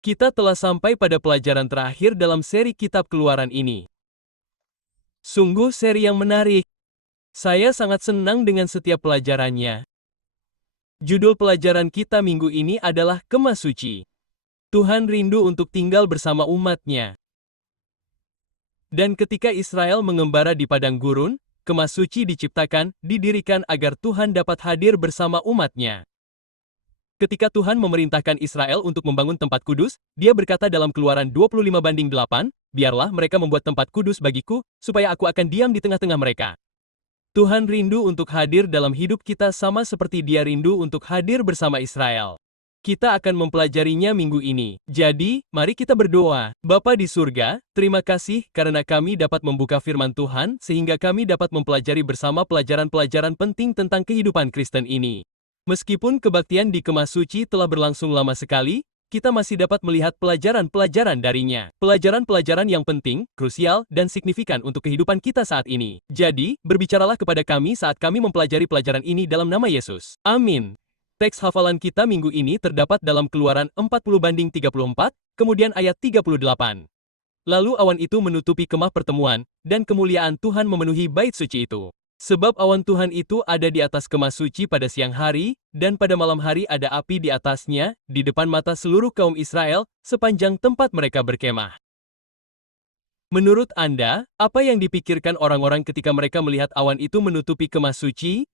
Kita telah sampai pada pelajaran terakhir dalam seri Kitab Keluaran ini. Sungguh seri yang menarik. Saya sangat senang dengan setiap pelajarannya. Judul pelajaran kita minggu ini adalah Kemah Suci. Tuhan rindu untuk tinggal bersama umat-Nya. Dan ketika Israel mengembara di padang gurun, Kemah Suci diciptakan, didirikan agar Tuhan dapat hadir bersama umat-Nya. Ketika Tuhan memerintahkan Israel untuk membangun tempat kudus, Dia berkata dalam Keluaran 25:8, "Biarlah mereka membuat tempat kudus bagiku, supaya aku akan diam di tengah-tengah mereka." Tuhan rindu untuk hadir dalam hidup kita sama seperti Dia rindu untuk hadir bersama Israel. Kita akan mempelajarinya minggu ini. Jadi, mari kita berdoa. Bapa di surga, terima kasih karena kami dapat membuka firman Tuhan sehingga kami dapat mempelajari bersama pelajaran-pelajaran penting tentang kehidupan Kristen ini. Meskipun kebaktian di Kemah Suci telah berlangsung lama sekali, kita masih dapat melihat pelajaran-pelajaran darinya. Pelajaran-pelajaran yang penting, krusial, dan signifikan untuk kehidupan kita saat ini. Jadi, berbicaralah kepada kami saat kami mempelajari pelajaran ini dalam nama Yesus. Amin. Teks hafalan kita minggu ini terdapat dalam Keluaran 40:34, kemudian ayat 38. Lalu awan itu menutupi kemah pertemuan, dan kemuliaan Tuhan memenuhi bait suci itu. Sebab awan Tuhan itu ada di atas kemah suci pada siang hari, dan pada malam hari ada api di atasnya, di depan mata seluruh kaum Israel, sepanjang tempat mereka berkemah. Menurut Anda, apa yang dipikirkan orang-orang ketika mereka melihat awan itu menutupi kemah suci?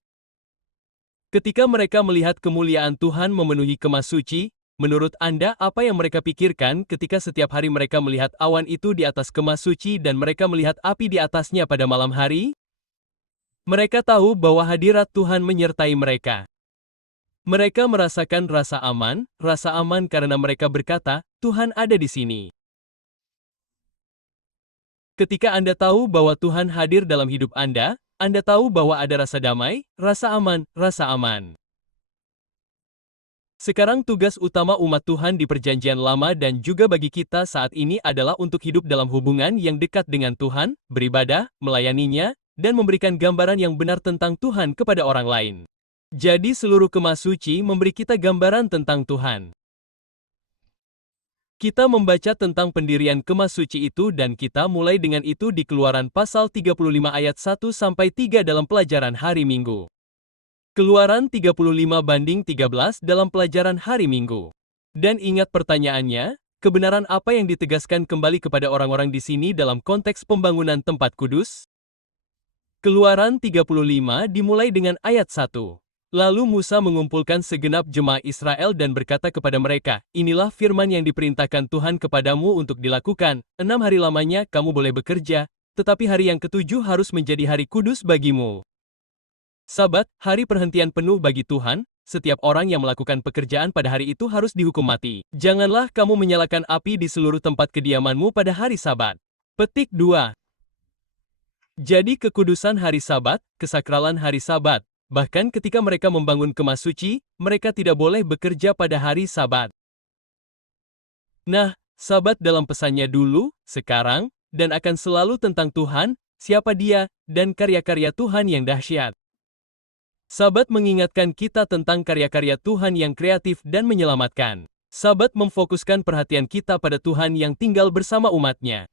Ketika mereka melihat kemuliaan Tuhan memenuhi kemah suci, menurut Anda apa yang mereka pikirkan ketika setiap hari mereka melihat awan itu di atas kemah suci dan mereka melihat api di atasnya pada malam hari? Mereka tahu bahwa hadirat Tuhan menyertai mereka. Mereka merasakan rasa aman karena mereka berkata, Tuhan ada di sini. Ketika Anda tahu bahwa Tuhan hadir dalam hidup Anda tahu bahwa ada rasa damai, rasa aman. Sekarang tugas utama umat Tuhan di Perjanjian Lama dan juga bagi kita saat ini adalah untuk hidup dalam hubungan yang dekat dengan Tuhan, beribadah, melayaninya, dan memberikan gambaran yang benar tentang Tuhan kepada orang lain. Jadi seluruh kemah suci memberi kita gambaran tentang Tuhan. Kita membaca tentang pendirian kemah suci itu dan kita mulai dengan itu di Keluaran pasal 35 ayat 1-3 dalam pelajaran hari Minggu. Keluaran 35:13 dalam pelajaran hari Minggu. Dan ingat pertanyaannya, kebenaran apa yang ditegaskan kembali kepada orang-orang di sini dalam konteks pembangunan tempat kudus? Keluaran 35 dimulai dengan ayat 1. Lalu Musa mengumpulkan segenap jemaah Israel dan berkata kepada mereka, inilah firman yang diperintahkan Tuhan kepadamu untuk dilakukan, 6 hari lamanya kamu boleh bekerja, tetapi hari yang ketujuh harus menjadi hari kudus bagimu. Sabat, hari perhentian penuh bagi Tuhan, setiap orang yang melakukan pekerjaan pada hari itu harus dihukum mati. Janganlah kamu menyalakan api di seluruh tempat kediamanmu pada hari Sabat. Petik 2. Jadi kekudusan hari Sabat, kesakralan hari Sabat. Bahkan ketika mereka membangun kemah suci, mereka tidak boleh bekerja pada hari Sabat. Nah, Sabat dalam pesannya dulu, sekarang, dan akan selalu tentang Tuhan, siapa Dia, dan karya-karya Tuhan yang dahsyat. Sabat mengingatkan kita tentang karya-karya Tuhan yang kreatif dan menyelamatkan. Sabat memfokuskan perhatian kita pada Tuhan yang tinggal bersama umat-Nya.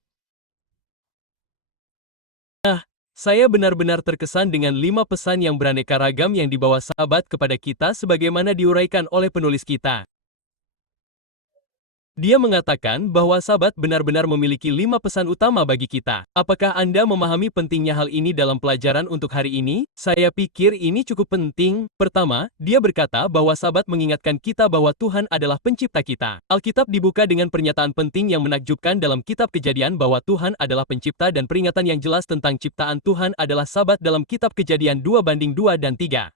Saya benar-benar terkesan dengan 5 pesan yang beraneka ragam yang dibawa Sabat kepada kita sebagaimana diuraikan oleh penulis kita. Dia mengatakan bahwa Sabat benar-benar memiliki 5 pesan utama bagi kita. Apakah Anda memahami pentingnya hal ini dalam pelajaran untuk hari ini? Saya pikir ini cukup penting. Pertama, dia berkata bahwa Sabat mengingatkan kita bahwa Tuhan adalah pencipta kita. Alkitab dibuka dengan pernyataan penting yang menakjubkan dalam kitab Kejadian bahwa Tuhan adalah pencipta dan peringatan yang jelas tentang ciptaan Tuhan adalah Sabat dalam kitab Kejadian 2:2 dan 3.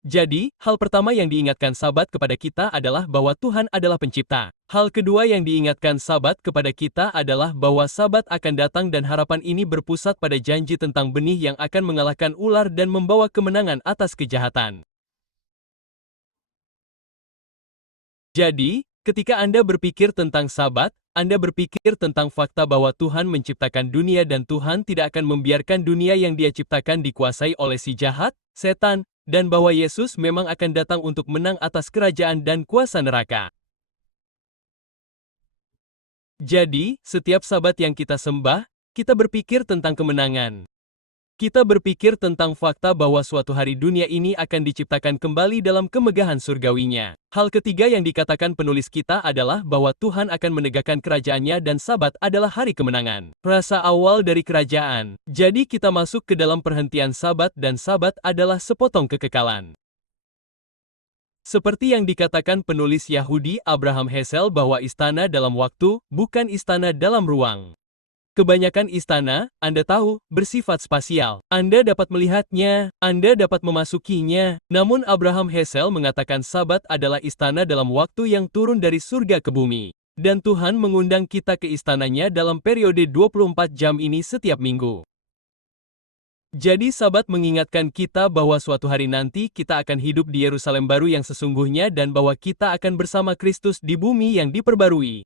Jadi, hal pertama yang diingatkan Sabat kepada kita adalah bahwa Tuhan adalah pencipta. Hal kedua yang diingatkan Sabat kepada kita adalah bahwa Sabat akan datang dan harapan ini berpusat pada janji tentang benih yang akan mengalahkan ular dan membawa kemenangan atas kejahatan. Jadi, ketika Anda berpikir tentang Sabat, Anda berpikir tentang fakta bahwa Tuhan menciptakan dunia dan Tuhan tidak akan membiarkan dunia yang Dia ciptakan dikuasai oleh si jahat, setan, dan bahwa Yesus memang akan datang untuk menang atas kerajaan dan kuasa neraka. Jadi, setiap Sabat yang kita sembah, kita berpikir tentang kemenangan. Kita berpikir tentang fakta bahwa suatu hari dunia ini akan diciptakan kembali dalam kemegahan surgawinya. Hal ketiga yang dikatakan penulis kita adalah bahwa Tuhan akan menegakkan kerajaannya dan Sabat adalah hari kemenangan. Rasa awal dari kerajaan. Jadi kita masuk ke dalam perhentian Sabat dan Sabat adalah sepotong kekekalan. Seperti yang dikatakan penulis Yahudi Abraham Hesel bahwa istana dalam waktu, bukan istana dalam ruang. Kebanyakan istana, Anda tahu, bersifat spasial. Anda dapat melihatnya, Anda dapat memasukinya. Namun Abraham Hesel mengatakan Sabat adalah istana dalam waktu yang turun dari surga ke bumi. Dan Tuhan mengundang kita ke istananya dalam periode 24 jam ini setiap minggu. Jadi Sabat mengingatkan kita bahwa suatu hari nanti kita akan hidup di Yerusalem baru yang sesungguhnya dan bahwa kita akan bersama Kristus di bumi yang diperbarui.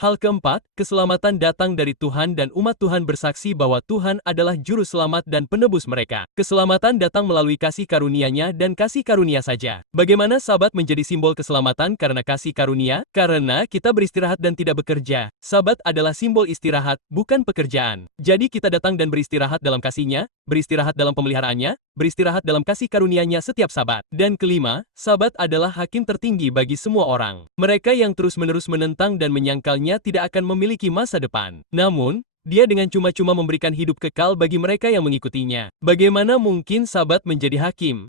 Hal keempat, keselamatan datang dari Tuhan dan umat Tuhan bersaksi bahwa Tuhan adalah juru selamat dan penebus mereka. Keselamatan datang melalui kasih karunia-Nya dan kasih karunia saja. Bagaimana Sabat menjadi simbol keselamatan karena kasih karunia? Karena kita beristirahat dan tidak bekerja. Sabat adalah simbol istirahat, bukan pekerjaan. Jadi kita datang dan beristirahat dalam kasih-Nya, beristirahat dalam pemeliharaannya, beristirahat dalam kasih karunia-Nya setiap Sabat. Dan kelima, Sabat adalah hakim tertinggi bagi semua orang. Mereka yang terus-menerus menentang dan menyangkalnya tidak akan memiliki masa depan. Namun, Dia dengan cuma-cuma memberikan hidup kekal bagi mereka yang mengikutinya. Bagaimana mungkin Sabat menjadi hakim?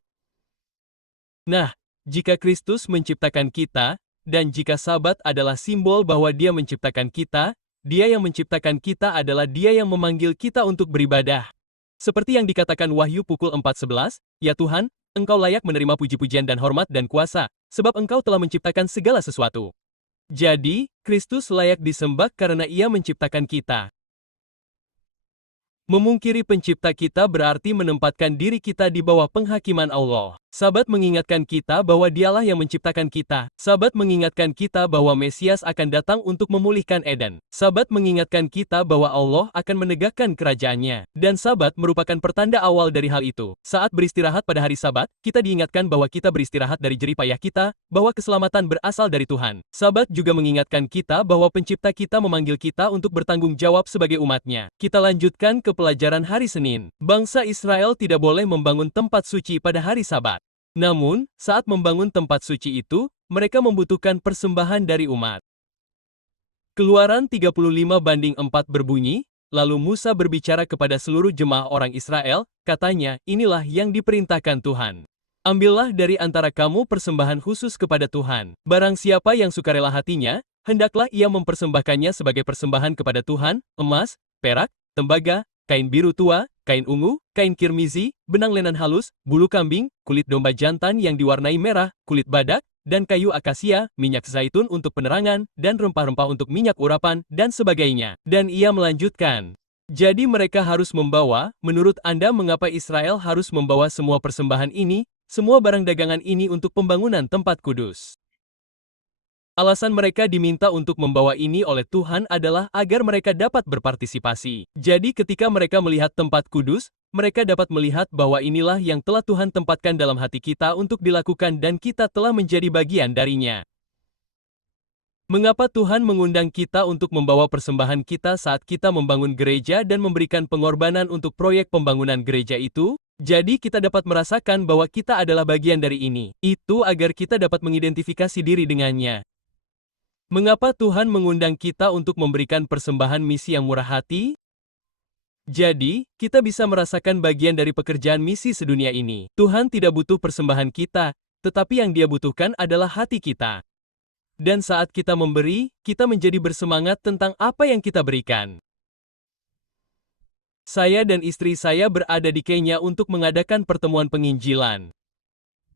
Nah, jika Kristus menciptakan kita, dan jika Sabat adalah simbol bahwa Dia menciptakan kita, Dia yang menciptakan kita adalah Dia yang memanggil kita untuk beribadah. Seperti yang dikatakan Wahyu pukul 4:11, "Ya Tuhan, Engkau layak menerima puji-pujian dan hormat dan kuasa, sebab Engkau telah menciptakan segala sesuatu." Jadi, Kristus layak disembah karena Ia menciptakan kita. Memungkiri pencipta kita berarti menempatkan diri kita di bawah penghakiman Allah. Sabat mengingatkan kita bahwa Dialah yang menciptakan kita. Sabat mengingatkan kita bahwa Mesias akan datang untuk memulihkan Eden. Sabat mengingatkan kita bahwa Allah akan menegakkan kerajaannya. Dan Sabat merupakan pertanda awal dari hal itu. Saat beristirahat pada hari Sabat, kita diingatkan bahwa kita beristirahat dari jerih payah kita, bahwa keselamatan berasal dari Tuhan. Sabat juga mengingatkan kita bahwa pencipta kita memanggil kita untuk bertanggung jawab sebagai umatnya. Kita lanjutkan ke pelajaran hari Senin. Bangsa Israel tidak boleh membangun tempat suci pada hari Sabat. Namun, saat membangun tempat suci itu, mereka membutuhkan persembahan dari umat. Keluaran 35:4 berbunyi, lalu Musa berbicara kepada seluruh jemaah orang Israel, katanya, inilah yang diperintahkan Tuhan. Ambillah dari antara kamu persembahan khusus kepada Tuhan. Barang siapa yang sukarela hatinya, hendaklah ia mempersembahkannya sebagai persembahan kepada Tuhan, emas, perak, tembaga, kain biru tua, kain ungu, kain kirmizi, benang lenan halus, bulu kambing, kulit domba jantan yang diwarnai merah, kulit badak, dan kayu akasia, minyak zaitun untuk penerangan, dan rempah-rempah untuk minyak urapan, dan sebagainya. Dan ia melanjutkan, jadi mereka harus membawa, menurut Anda mengapa Israel harus membawa semua persembahan ini, semua barang dagangan ini untuk pembangunan tempat kudus? Alasan mereka diminta untuk membawa ini oleh Tuhan adalah agar mereka dapat berpartisipasi. Jadi ketika mereka melihat tempat kudus, mereka dapat melihat bahwa inilah yang telah Tuhan tempatkan dalam hati kita untuk dilakukan dan kita telah menjadi bagian darinya. Mengapa Tuhan mengundang kita untuk membawa persembahan kita saat kita membangun gereja dan memberikan pengorbanan untuk proyek pembangunan gereja itu? Jadi kita dapat merasakan bahwa kita adalah bagian dari ini. Itu agar kita dapat mengidentifikasi diri dengannya. Mengapa Tuhan mengundang kita untuk memberikan persembahan misi yang murah hati? Jadi, kita bisa merasakan bagian dari pekerjaan misi sedunia ini. Tuhan tidak butuh persembahan kita, tetapi yang Dia butuhkan adalah hati kita. Dan saat kita memberi, kita menjadi bersemangat tentang apa yang kita berikan. Saya dan istri saya berada di Kenya untuk mengadakan pertemuan penginjilan.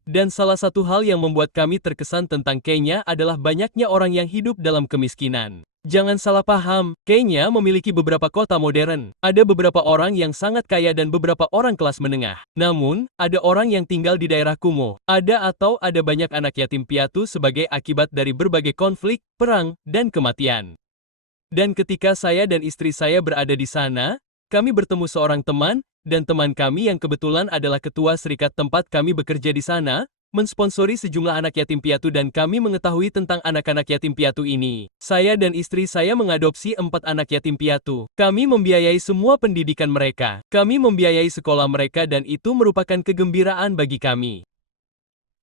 Dan salah satu hal yang membuat kami terkesan tentang Kenya adalah banyaknya orang yang hidup dalam kemiskinan. Jangan salah paham, Kenya memiliki beberapa kota modern. Ada beberapa orang yang sangat kaya dan beberapa orang kelas menengah. Namun, ada orang yang tinggal di daerah kumuh. Ada banyak anak yatim piatu sebagai akibat dari berbagai konflik, perang, dan kematian. Dan ketika saya dan istri saya berada di sana, kami bertemu seorang teman, dan teman kami yang kebetulan adalah ketua serikat tempat kami bekerja di sana, mensponsori sejumlah anak yatim piatu dan kami mengetahui tentang anak-anak yatim piatu ini. Saya dan istri saya mengadopsi 4 anak yatim piatu. Kami membiayai semua pendidikan mereka. Kami membiayai sekolah mereka dan itu merupakan kegembiraan bagi kami.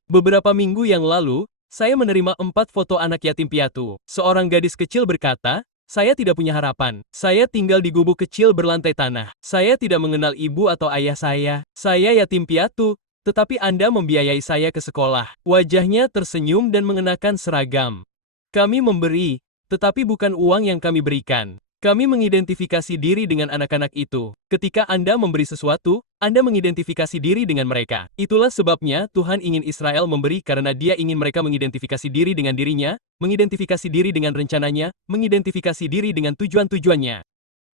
Beberapa minggu yang lalu, saya menerima 4 foto anak yatim piatu. Seorang gadis kecil berkata, "Saya tidak punya harapan. Saya tinggal di gubuk kecil berlantai tanah. Saya tidak mengenal ibu atau ayah saya. Saya yatim piatu. Tetapi Anda membiayai saya ke sekolah." Wajahnya tersenyum dan mengenakan seragam. Kami memberi, tetapi bukan uang yang kami berikan. Kami mengidentifikasi diri dengan anak-anak itu. Ketika Anda memberi sesuatu, Anda mengidentifikasi diri dengan mereka. Itulah sebabnya Tuhan ingin Israel memberi karena Dia ingin mereka mengidentifikasi diri dengan dirinya, mengidentifikasi diri dengan rencananya, mengidentifikasi diri dengan tujuan-tujuannya.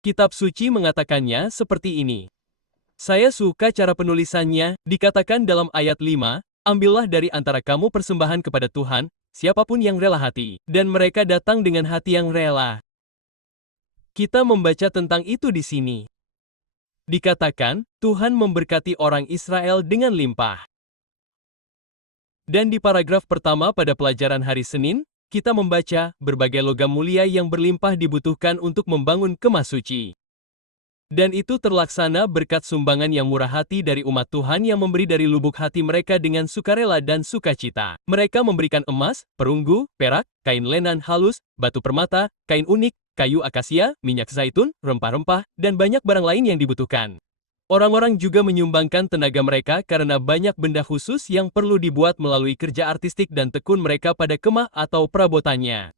Kitab suci mengatakannya seperti ini. Saya suka cara penulisannya, dikatakan dalam ayat 5, "Ambillah dari antara kamu persembahan kepada Tuhan, siapapun yang rela hati." Dan mereka datang dengan hati yang rela. Kita membaca tentang itu di sini. Dikatakan, Tuhan memberkati orang Israel dengan limpah. Dan di paragraf pertama pada pelajaran hari Senin, kita membaca, berbagai logam mulia yang berlimpah dibutuhkan untuk membangun kemah suci. Dan itu terlaksana berkat sumbangan yang murah hati dari umat Tuhan yang memberi dari lubuk hati mereka dengan sukarela dan sukacita. Mereka memberikan emas, perunggu, perak, kain lenan halus, batu permata, kain unik, kayu akasia, minyak zaitun, rempah-rempah, dan banyak barang lain yang dibutuhkan. Orang-orang juga menyumbangkan tenaga mereka karena banyak benda khusus yang perlu dibuat melalui kerja artistik dan tekun mereka pada kemah atau perabotannya.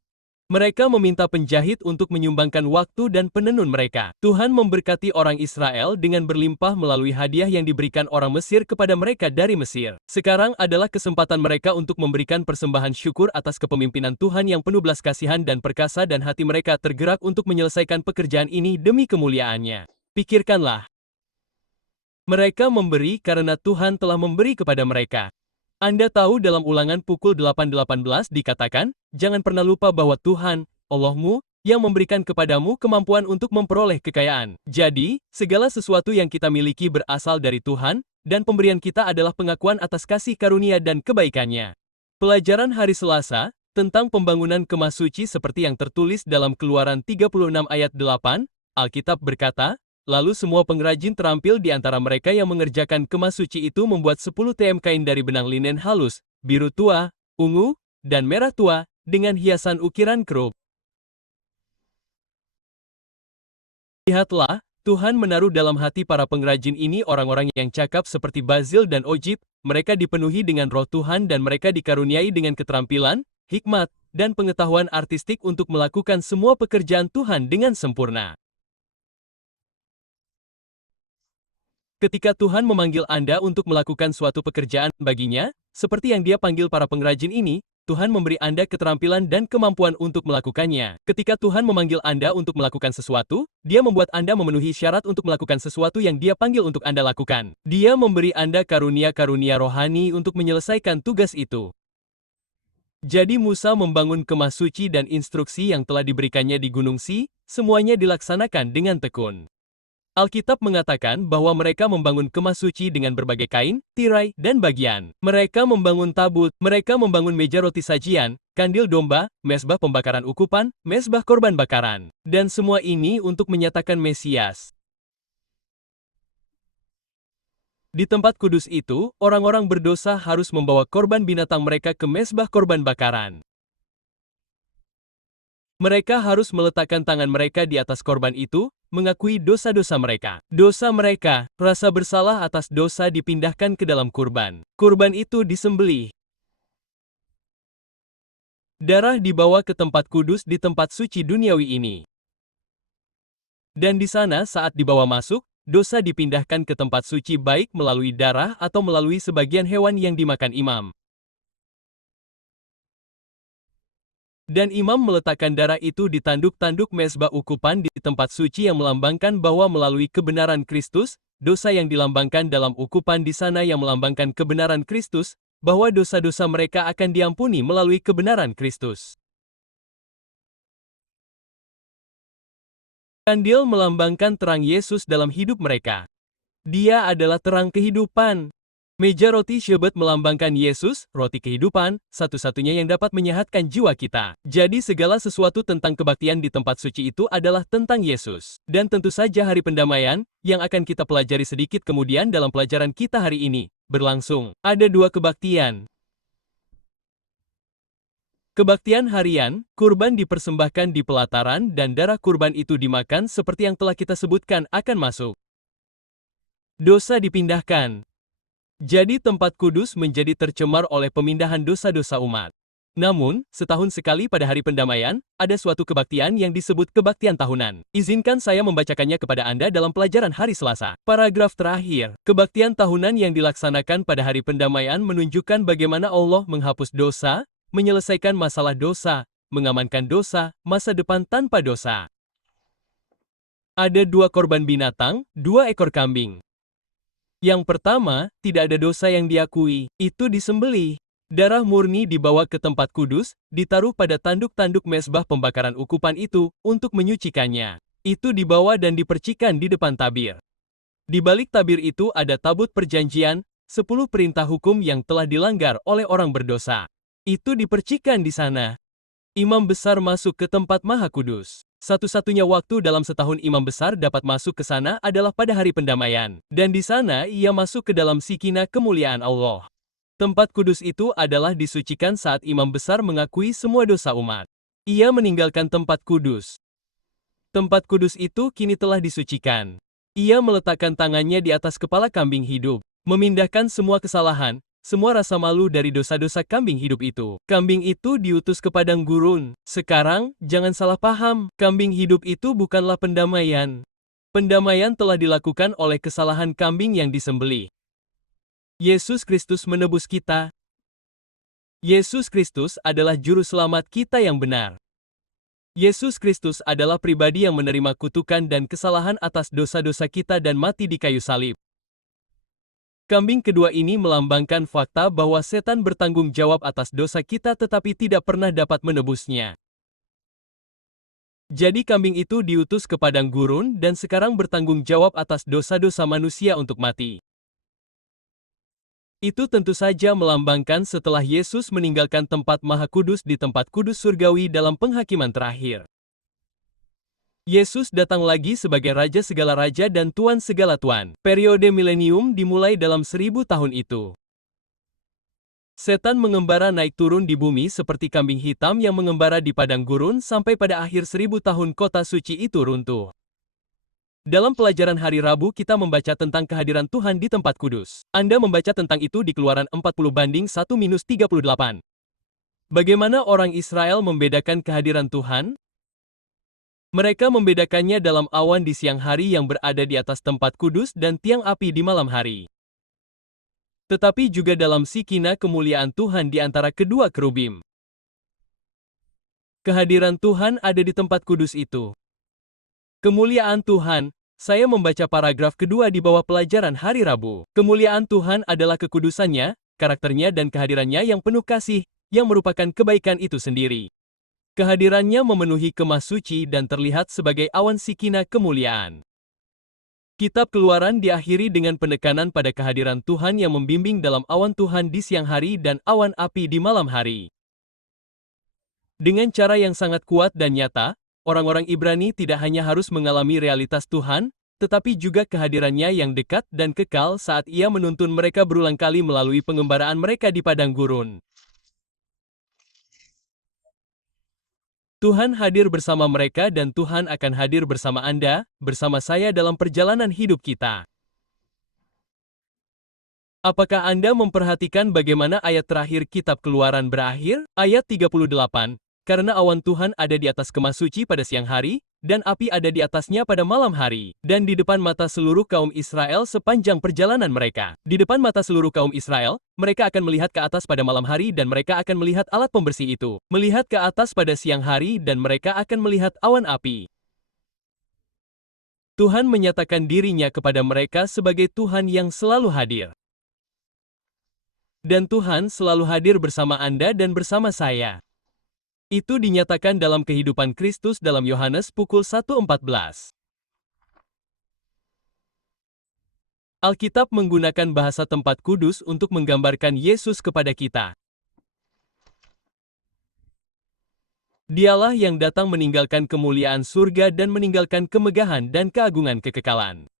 Mereka meminta penjahit untuk menyumbangkan waktu dan penenun mereka. Tuhan memberkati orang Israel dengan berlimpah melalui hadiah yang diberikan orang Mesir kepada mereka dari Mesir. Sekarang adalah kesempatan mereka untuk memberikan persembahan syukur atas kepemimpinan Tuhan yang penuh belas kasihan dan perkasa dan hati mereka tergerak untuk menyelesaikan pekerjaan ini demi kemuliaannya. Pikirkanlah. Mereka memberi karena Tuhan telah memberi kepada mereka. Anda tahu dalam Ulangan pukul 8:18 dikatakan, "Jangan pernah lupa bahwa Tuhan, Allahmu, yang memberikan kepadamu kemampuan untuk memperoleh kekayaan." Jadi, segala sesuatu yang kita miliki berasal dari Tuhan, dan pemberian kita adalah pengakuan atas kasih karunia dan kebaikannya. Pelajaran hari Selasa, tentang pembangunan kemah suci seperti yang tertulis dalam Keluaran 36 ayat 8, Alkitab berkata, "Lalu semua pengrajin terampil di antara mereka yang mengerjakan kemah suci itu membuat 10 tm kain dari benang linen halus, biru tua, ungu, dan merah tua, dengan hiasan ukiran kerub." Lihatlah, Tuhan menaruh dalam hati para pengrajin ini orang-orang yang cakap seperti Bazil dan Ojib, mereka dipenuhi dengan roh Tuhan dan mereka dikaruniai dengan keterampilan, hikmat, dan pengetahuan artistik untuk melakukan semua pekerjaan Tuhan dengan sempurna. Ketika Tuhan memanggil Anda untuk melakukan suatu pekerjaan baginya, seperti yang Dia panggil para pengrajin ini, Tuhan memberi Anda keterampilan dan kemampuan untuk melakukannya. Ketika Tuhan memanggil Anda untuk melakukan sesuatu, Dia membuat Anda memenuhi syarat untuk melakukan sesuatu yang Dia panggil untuk Anda lakukan. Dia memberi Anda karunia-karunia rohani untuk menyelesaikan tugas itu. Jadi Musa membangun kemah suci dan instruksi yang telah diberikannya di Gunung Si, semuanya dilaksanakan dengan tekun. Alkitab mengatakan bahwa mereka membangun kemah suci dengan berbagai kain, tirai, dan bagian. Mereka membangun tabut, mereka membangun meja roti sajian, kandil domba, mezbah pembakaran ukupan, mezbah korban bakaran. Dan semua ini untuk menyatakan Mesias. Di tempat kudus itu, orang-orang berdosa harus membawa korban binatang mereka ke mezbah korban bakaran. Mereka harus meletakkan tangan mereka di atas korban itu, mengakui dosa-dosa mereka. Dosa mereka, rasa bersalah atas dosa dipindahkan ke dalam kurban. Kurban itu disembelih. Darah dibawa ke tempat kudus di tempat suci duniawi ini. Dan di sana saat dibawa masuk, dosa dipindahkan ke tempat suci baik melalui darah atau melalui sebagian hewan yang dimakan imam. Dan imam meletakkan darah itu di tanduk-tanduk mezbah ukupan di tempat suci yang melambangkan bahwa melalui kebenaran Kristus, dosa yang dilambangkan dalam ukupan di sana yang melambangkan kebenaran Kristus, bahwa dosa-dosa mereka akan diampuni melalui kebenaran Kristus. Kandil melambangkan terang Yesus dalam hidup mereka. Dia adalah terang kehidupan. Meja roti Shebat melambangkan Yesus, roti kehidupan, satu-satunya yang dapat menyehatkan jiwa kita. Jadi segala sesuatu tentang kebaktian di tempat suci itu adalah tentang Yesus. Dan tentu saja hari pendamaian, yang akan kita pelajari sedikit kemudian dalam pelajaran kita hari ini, berlangsung. Ada dua kebaktian. Kebaktian harian, kurban dipersembahkan di pelataran dan darah kurban itu dimakan seperti yang telah kita sebutkan akan masuk. Dosa dipindahkan. Jadi tempat kudus menjadi tercemar oleh pemindahan dosa-dosa umat. Namun, setahun sekali pada hari pendamaian, ada suatu kebaktian yang disebut kebaktian tahunan. Izinkan saya membacakannya kepada Anda dalam pelajaran hari Selasa. Paragraf terakhir, kebaktian tahunan yang dilaksanakan pada hari pendamaian menunjukkan bagaimana Allah menghapus dosa, menyelesaikan masalah dosa, mengamankan dosa, masa depan tanpa dosa. Ada dua korban binatang, 2 ekor kambing. Yang pertama, tidak ada dosa yang diakui, itu disembelih. Darah murni dibawa ke tempat kudus, ditaruh pada tanduk-tanduk mezbah pembakaran ukupan itu, untuk menyucikannya. Itu dibawa dan dipercikan di depan tabir. Di balik tabir itu ada tabut perjanjian, 10 perintah hukum yang telah dilanggar oleh orang berdosa. Itu dipercikan di sana. Imam besar masuk ke tempat maha kudus. Satu-satunya waktu dalam setahun imam besar dapat masuk ke sana adalah pada hari pendamaian. Dan di sana ia masuk ke dalam sikina kemuliaan Allah. Tempat kudus itu adalah disucikan saat imam besar mengakui semua dosa umat. Ia meninggalkan tempat kudus. Tempat kudus itu kini telah disucikan. Ia meletakkan tangannya di atas kepala kambing hidup, memindahkan semua kesalahan, semua rasa malu dari dosa-dosa kambing hidup itu. Kambing itu diutus ke padang gurun. Sekarang, jangan salah paham, kambing hidup itu bukanlah pendamaian. Pendamaian telah dilakukan oleh kesalahan kambing yang disembelih. Yesus Kristus menebus kita. Yesus Kristus adalah juru selamat kita yang benar. Yesus Kristus adalah pribadi yang menerima kutukan dan kesalahan atas dosa-dosa kita dan mati di kayu salib. Kambing kedua ini melambangkan fakta bahwa setan bertanggung jawab atas dosa kita tetapi tidak pernah dapat menebusnya. Jadi kambing itu diutus ke padang gurun dan sekarang bertanggung jawab atas dosa-dosa manusia untuk mati. Itu tentu saja melambangkan setelah Yesus meninggalkan tempat maha kudus di tempat kudus surgawi dalam penghakiman terakhir. Yesus datang lagi sebagai Raja segala Raja dan Tuan segala Tuan. Periode milenium dimulai dalam 1000 tahun itu. Setan mengembara naik turun di bumi seperti kambing hitam yang mengembara di padang gurun sampai pada akhir 1000 tahun kota suci itu runtuh. Dalam pelajaran hari Rabu kita membaca tentang kehadiran Tuhan di tempat kudus. Anda membaca tentang itu di Keluaran 40:1-38. Bagaimana orang Israel membedakan kehadiran Tuhan? Mereka membedakannya dalam awan di siang hari yang berada di atas tempat kudus dan tiang api di malam hari. Tetapi juga dalam sikina kemuliaan Tuhan di antara kedua kerubim. Kehadiran Tuhan ada di tempat kudus itu. Kemuliaan Tuhan, saya membaca paragraf kedua di bawah pelajaran hari Rabu. Kemuliaan Tuhan adalah kekudusannya, karakternya dan kehadirannya yang penuh kasih, yang merupakan kebaikan itu sendiri. Kehadirannya memenuhi kemah suci dan terlihat sebagai awan sikina kemuliaan. Kitab Keluaran diakhiri dengan penekanan pada kehadiran Tuhan yang membimbing dalam awan Tuhan di siang hari dan awan api di malam hari. Dengan cara yang sangat kuat dan nyata, orang-orang Ibrani tidak hanya harus mengalami realitas Tuhan, tetapi juga kehadirannya yang dekat dan kekal saat ia menuntun mereka berulang kali melalui pengembaraan mereka di padang gurun. Tuhan hadir bersama mereka dan Tuhan akan hadir bersama Anda, bersama saya dalam perjalanan hidup kita. Apakah Anda memperhatikan bagaimana ayat terakhir kitab Keluaran berakhir? Ayat 38, karena awan Tuhan ada di atas kemah suci pada siang hari, dan api ada di atasnya pada malam hari, dan di depan mata seluruh kaum Israel sepanjang perjalanan mereka. Di depan mata seluruh kaum Israel, mereka akan melihat ke atas pada malam hari dan mereka akan melihat alat pembersih itu. Melihat ke atas pada siang hari dan mereka akan melihat awan api. Tuhan menyatakan dirinya kepada mereka sebagai Tuhan yang selalu hadir. Dan Tuhan selalu hadir bersama Anda dan bersama saya. Itu dinyatakan dalam kehidupan Kristus dalam Yohanes pukul 1:14. Alkitab menggunakan bahasa tempat kudus untuk menggambarkan Yesus kepada kita. Dialah yang datang meninggalkan kemuliaan surga dan meninggalkan kemegahan dan keagungan kekekalan.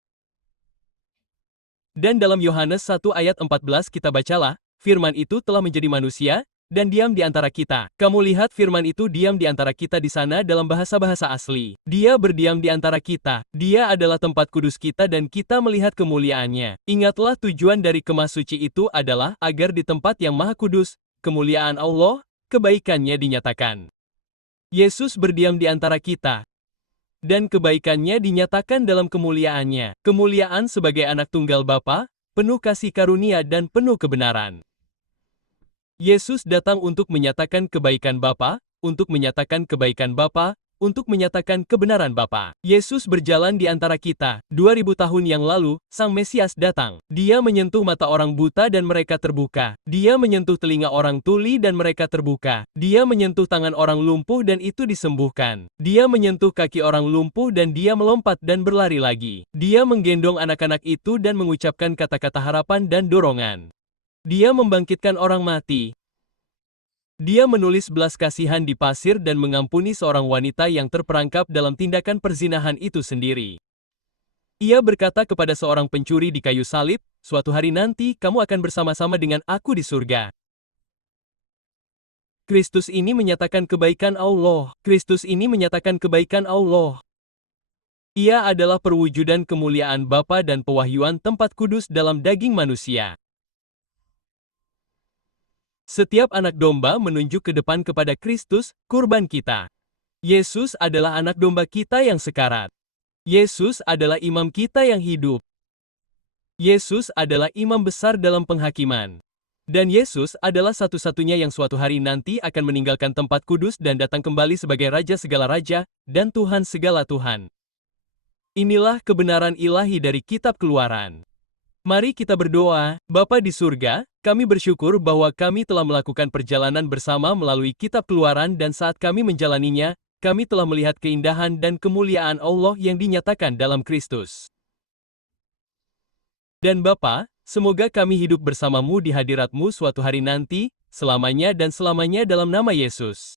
Dan dalam Yohanes 1 ayat 14 kita bacalah, firman itu telah menjadi manusia, dan diam di antara kita. Kamu lihat firman itu diam di antara kita di sana dalam bahasa-bahasa asli. Dia berdiam di antara kita. Dia adalah tempat kudus kita dan kita melihat kemuliaannya. Ingatlah tujuan dari kemah suci itu adalah agar di tempat yang maha kudus, kemuliaan Allah, kebaikannya dinyatakan. Yesus berdiam di antara kita. Dan kebaikannya dinyatakan dalam kemuliaannya. Kemuliaan sebagai anak tunggal Bapa, penuh kasih karunia dan penuh kebenaran. Yesus datang untuk menyatakan kebaikan Bapa, untuk menyatakan kebaikan Bapa, untuk menyatakan kebenaran Bapa. Yesus berjalan di antara kita. 2000 tahun yang lalu, Sang Mesias datang. Dia menyentuh mata orang buta dan mereka terbuka. Dia menyentuh telinga orang tuli dan mereka terbuka. Dia menyentuh tangan orang lumpuh dan itu disembuhkan. Dia menyentuh kaki orang lumpuh dan dia melompat dan berlari lagi. Dia menggendong anak-anak itu dan mengucapkan kata-kata harapan dan dorongan. Dia membangkitkan orang mati. Dia menulis belas kasihan di pasir dan mengampuni seorang wanita yang terperangkap dalam tindakan perzinahan itu sendiri. Ia berkata kepada seorang pencuri di kayu salib, "Suatu hari nanti kamu akan bersama-sama dengan aku di surga." Kristus ini menyatakan kebaikan Allah. Kristus ini menyatakan kebaikan Allah. Ia adalah perwujudan kemuliaan Bapa dan pewahyuan tempat kudus dalam daging manusia. Setiap anak domba menunjuk ke depan kepada Kristus, kurban kita. Yesus adalah anak domba kita yang sekarat. Yesus adalah imam kita yang hidup. Yesus adalah imam besar dalam penghakiman. Dan Yesus adalah satu-satunya yang suatu hari nanti akan meninggalkan tempat kudus dan datang kembali sebagai Raja segala raja, dan Tuhan segala Tuhan. Inilah kebenaran ilahi dari Kitab Keluaran. Mari kita berdoa. Bapa di surga, kami bersyukur bahwa kami telah melakukan perjalanan bersama melalui Kitab Keluaran dan saat kami menjalaninya, kami telah melihat keindahan dan kemuliaan Allah yang dinyatakan dalam Kristus. Dan Bapa, semoga kami hidup bersamamu di hadirat-Mu suatu hari nanti, selamanya dan selamanya dalam nama Yesus.